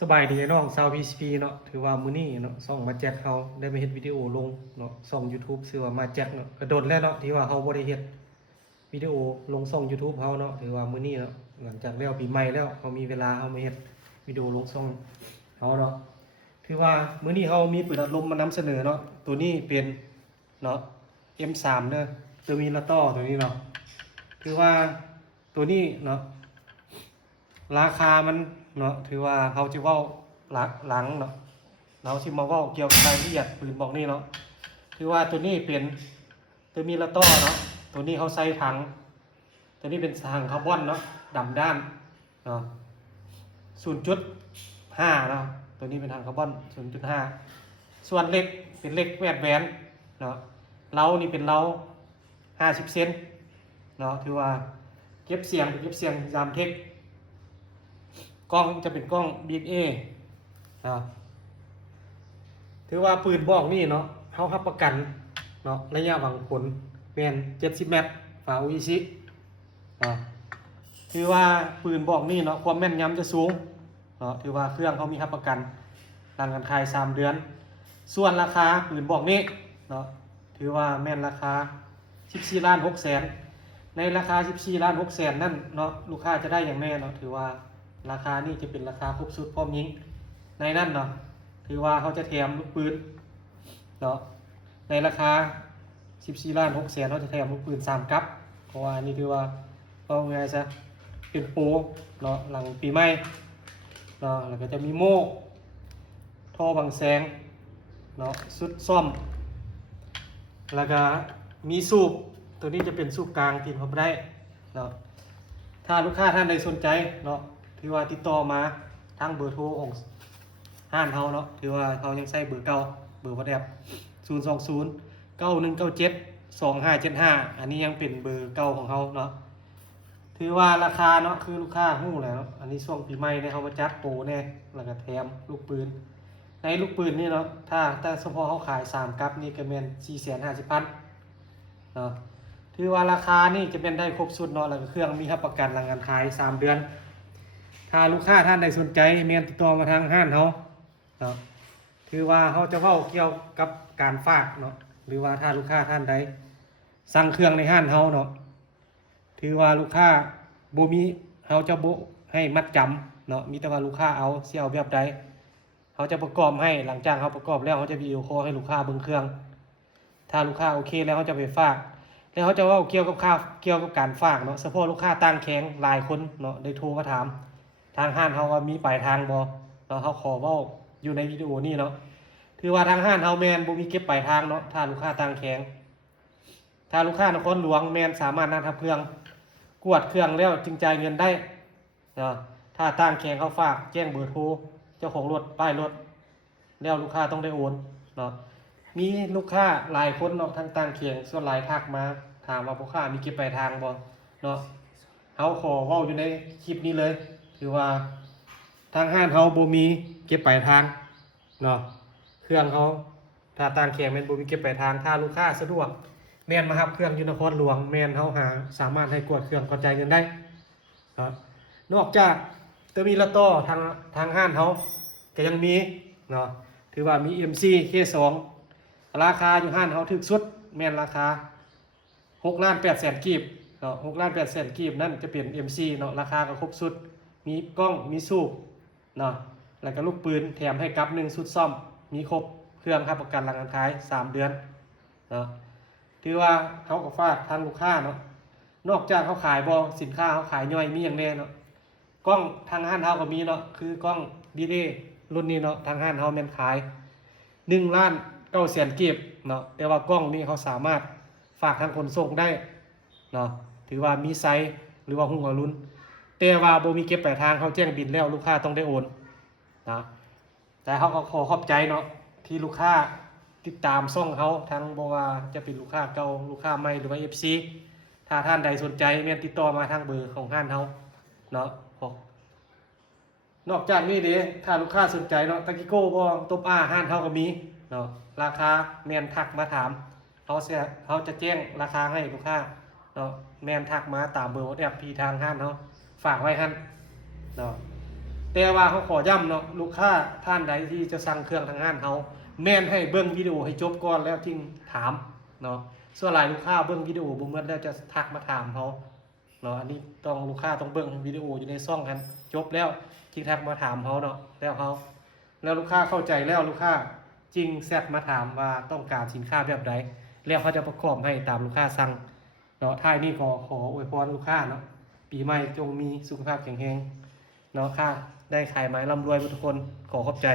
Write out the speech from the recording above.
สบายดีน้องซาวพีซีพีเนาะถือว่ามื้อนี้เนาะส่องมาแจ็คเฮาได้มาเฮ็ดวิดีโอลงเนาะส่อง YouTube ชื่อว่ามาแจ็คเนาะก็โดนแล้วเนาะที่ว่าเฮาบ่ได้เฮ็ดวิดีโอลงส่อง YouTube เฮาเนาะถือว่ามื้อนี้เนาะหลังจากแล้วปีใหม่แล้วเฮามีเวลาเฮามาเฮ็ดวิดีโอลงส่องเฮาเนาะถือว่ามื้อนี้เฮามีปืนอัดลมมานำเสนอเนาะตัวนี้เป็นเนาะ M3 เด้อตัวมีละต่อตัวนี้เนาะถือว่าตัวนี้เนาะ ราคามันเนาะถือว่าเขาจะเว้าหลังเนาะเราสิมาเว้าเกี่ยวกับรายละเอียดปืนบอกนี่เนาะถือว่าตัวนี้เป็นตัวมีละต่อเนาะตัวนี้เขาใส่ถังตัวนี้เป็นถังคาร์บอนเนาะดำด้านเนาะ0.5เนาะตัวนี้เป็นถังคาร์บอน0.5ส่วนเหล็กเป็นเหล็กแวดแหวนเนาะเรานี่เป็นเรา50 เซนเนาะถือว่าเก็บเสียงยามเทคกล้องจะเป็นกล้อง BA นะถือว่าปืนบอกนี่เนาะเขารับประกันเนาะระยะหวังผลแม่น70 เมตรฝาอุอิชิถือว่าปืนบอกนี่เนาะความแม่นยำจะสูงเนาะถือว่าเครื่องเขามีรับประกันต่างกันขาย3 เดือนส่วนราคาปืนบอกนี่เนาะถือว่าแม่นราคา14,600,000ในราคา14,600,000นั่นเนาะลูกค้าจะได้อย่างแน่เนาะถือว่าราคานี่จะเป็นราคาครบสุดพร้อมยิงในนั่นเนาะถือว่าเขาจะแถมลูกปืนเนาะในราคา14,600,000เขาจะแถมลูกปืน3 กั๊กเพราะว่านี่ถือว่าเอาไงซะเป็นโปรเนาะหลังปีใหม่เนาะแล้วก็จะมีโม่ท่อบังแสงเนาะสุดซ่อมแล้วก็มีสูบตัวนี้จะเป็นสูบกลางที่เขาได้เนาะถ้าลูกค้าท่านใดสนใจเนาะถือว่าติดต่อมาทางเบอร์โทรของห้านเขาเนาะถือว่าเขายังใช้เบอร์เก่าเบอร์วัดแอป020-9197-2575อันนี้ยังเป็นเบอร์เก่าของเขาเนาะถือว่าราคาเนาะคือลูกค้าหู้แล้วอันนี้ช่วงปีใหม่เนี่ยเขามาจัดโปรแน่แล้วก็แถมลูกปืนในลูกปืนนี่เนาะถ้าเฉพาะเขาขาย3 กั๊กนี่ก็แม่น450,000เนาะถือว่าราคานี่จะเป็นได้ครบสุดเนาะแล้วก็เครื่องมีรับประกันหลังการขาย3 เดือนถ้าลูกค้าท่านใดสนใจเมียนติดต่อมาทางห้านเขาเนาะคือว่าเขาจะเว้าเกี่ยวกับการฝากเนาะหรือว่าถ้าลูกค้าท่านใดสั่งเครื่องในห้านเขาเนาะถือว่าลูกค้าบ่มีเขาจะบ่ให้มัดจำเนาะมีแต่ว่าลูกค้าเอาเสียเอาแบบใดเขาจะประกอบให้หลังจากเขาประกอบแล้วเขาจะวิดีโอคอลให้ลูกค้าเบิ่งเครื่องถ้าลูกค้าโอเคแล้วเขาจะไปฝากแล้วเขาจะเว้าเกี่ยวกับการฝากเนาะเฉพาะลูกค้าตั้งแข็งหลายคนเนาะได้โทรมาถามทางห้านเขาว่ามีปลายทางบ่เนาะเขาขอเว้าอยู่ในวิดีโอนี้เนาะถือว่าทางห้านเฮาแม่นบ่มีเก็บปลายทางเนาะถ้าลูกค้าตั้งแข็งถ้าลูกค้านครหลวงแม่นสามารถนัดรับเครื่องกวดเครื่องแล้วจึงจ่ายเงินได้เนาะถ้าตั้งแข็งเขาฝากแจ้งเบอร์โทรเจ้าของรถป้ายรถแล้วลูกค้าต้องได้โอนเนาะมีลูกค้าหลายคนเนาะทางตั้งแข็งส่วนหลายทักมาถามว่าลูกค้ามีเก็บปลายทางบ่เนาะเฮาขอเว้าอยู่ในคลิปนี้เลยคือว่าทางห้านเขาบ่มีเก็บปลายทางเนาะเครื่องเขาถ้าต่างแข็งแม่นบ่มีเก็บปลายทางถ้าลูกค้าสะดวกแม่นมารับเครื่องอยู่นครหลวงแม่นเฮาหาสามารถให้กดเครื่องกดจ่ายเงินได้เนาะนอกจากจะมีละต่อทางห้านเขาก็ยังมีเนาะถือว่ามี MC K2 ราคาอยู่ห้านเขาถึกสุดแม่นราคา6,800,000 กีบเนาะ6,800,000 กีบนั่นจะเป็น MC เนาะราคาก็ครบสุดมีกล้องมีสูบเนาะแล้วก็ลูกปืนแถมให้กับ1ชุดซ่อมมีครบเครื่องรับประกันหลังการขาย3 เดือนเนาะถือว่าเขาก็ฝากทางลูกค้าเนาะนอกจากเขาขายบ่สินค้าเขาขายย่อยมีอย่างแน่เนาะกล้องทางห้านเฮาก็มีเนาะคือกล้อง BD รุ่นนี้เนาะทางห้านเฮาแม่นขาย1,900,000 กีบเนาะแต่ว่ากล้องนี้เขาสามารถฝากทางขนส่งได้เนาะถือว่ามีไซส์หรือว่าหุ้งอรุณแต่ว่าบ่มีเก็บปลายทางเขาแจ้งบินแล้วลูกค้าต้องได้โอนนะแต่เขาก็ขอขอบใจเนาะที่ลูกค้าติดตามช่องเขาทั้งบ่ว่าจะเป็นลูกค้าเก่าลูกค้าใหม่หรือว่า FC ถ้าท่านใดสนใจแม่นติดต่อมาทางเบอร์ของห้านเขาเนาะนอกจากนี้เด้ถ้าลูกค้าสนใจเนาะตะกิโก้บ่ตบห้านเขาก็มีเนาะราคาแม่นทักมาถามเขาจะแจ้งราคาให้ลูกค้าเนาะแม่นทักมาตามเบอร์ WhatsApp ที่ทางห้านเขาฝากไว้หั่นเนาะ แต่ว่าเขาขอย้ำเนาะลูกค้าท่านใดที่จะสั่งเครื่องทางงานเขาแม่นให้เบิ่งวิดีโอให้จบก่อนแล้วจึงถามเนาะส่วนหลายลูกค้าเบิ่งวิดีโอบ่เมื่อแล้วจะทักมาถามเขาเนาะอันนี้ต้องลูกค้าต้องเบิ่งวิดีโออยู่ในช่องกันจบแล้วจึงทักมาถามเขาเนาะแล้วลูกค้าเข้าใจแล้วลูกค้าจริงแซดมาถามว่าต้องการสินค้าแบบใดแล้วเขาจะประกอบให้ตามลูกค้าสั่งเนาะท้ายนี้ขออวยพรลูกค้าเนาะปีใหม่จงมีสุขภาพแข็งแรงเนาะค่ะได้ขายไม้ร่ำรวยทุกคนขอขอบใจ